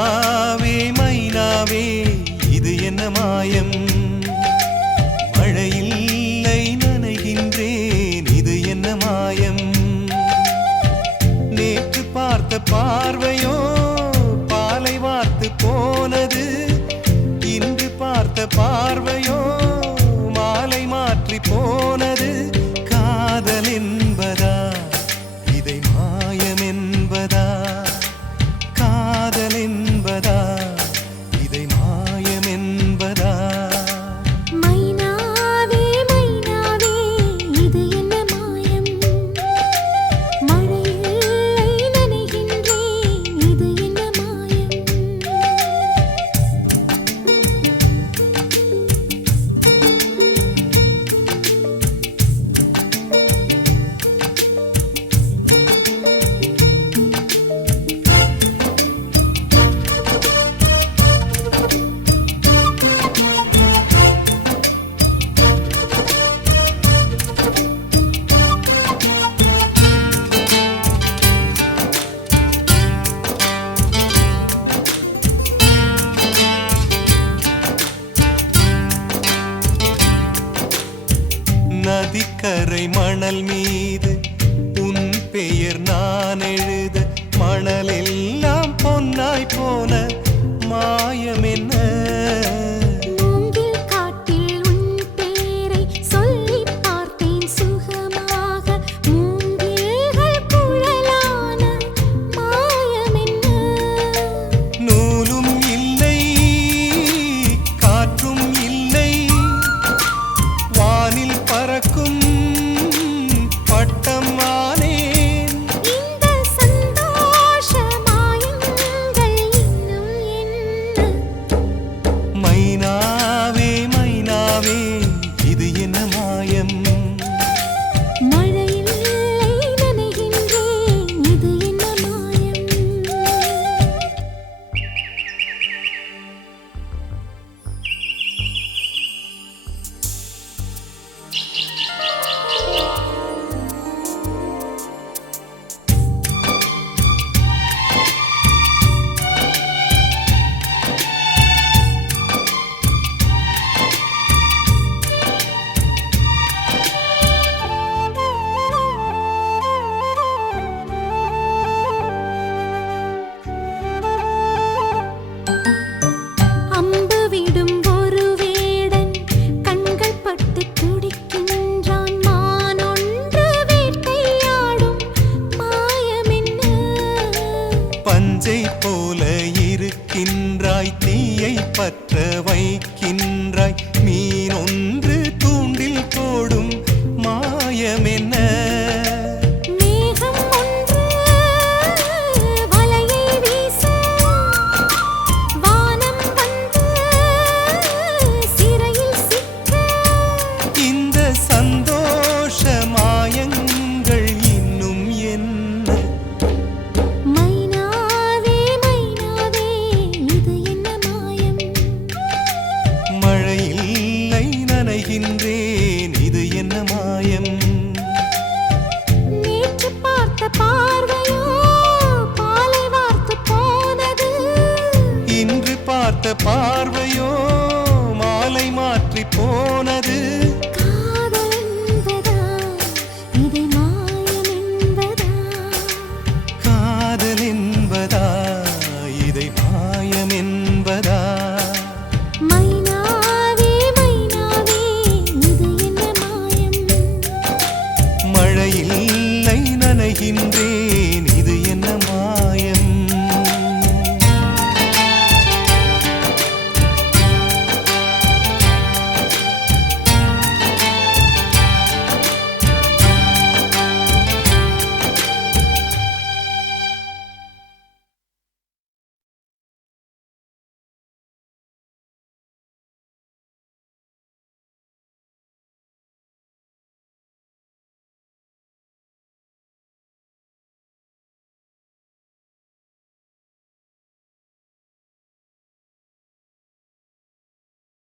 மைனாவே மைனாவே இது என்ன மாயம் மழையில்லை நனைகின்றேன் இது என்ன மாயம் நேற்று பார்த்த பார்வையோ பாலை வார்த்து போனது இன்று பார்த்த பார்வையோ மாலை மாற்றி போனது காதல் என்பதா இதை மாயம் என்பதா காதல் என்பதா இதை மாயம் என்பதா மைனாவே மைனாவே இது என்ன மாயம் மழையில்லை நனைகின்றேன் இது என்ன மாயம் நதிக்கரை மணல் மீது உன் பெயர் நான் எழுத மணலெல்லாம் பொன்னாய் போன மாயம் என்ன மூங்கில் காட்டில் உன் பேரை சொல்லிப் பார்த்தேன் சுகமாக மூங்கில்கள் குழலான மாயம் என்ன நூலும் இல்லை காற்றும் இல்லை வானில் பறக்கும் பட்டம் ஆனேன் இந்த சந்தோஷ மாயங்கள் இன்னும் என்ன மைனாவே மைனாவே இது என்ன மாயம் மழையில்லை நனைகின்றேன் இது என்ன மாயம் அம்பு விடும் ஒரு வேடன் கண்கள் பட்டு துடிக்கின்றான் மான் ஒன்று வேட்டையாடும் மாயம் என்ன பஞ்சை போல இருக்கின்றாய் தீயை பற்ற வைக்கின்றாய் மீன் ஒன்று தூண்டில் போடும் மாயம் என்ன மேகம் ஒன்று வலையை வீச வானம் வந்து சிறையில் சிக்க இந்த சந்தோஷ மாயங்கள் இன்னும் என்ன மைனாவே மைனாவே இது என்ன மாயம் மழையில்லை நனைகின்றேன் இது என்ன மாயம் நேற்று பார்த்த பார்வையோ பாலை வார்த்து போனது இன்று பார்த்த பார்வையோ மாலை மாற்றி போனது காதல் என்பதா இதை மாயம் என்பதா காதல் என்பதா இதை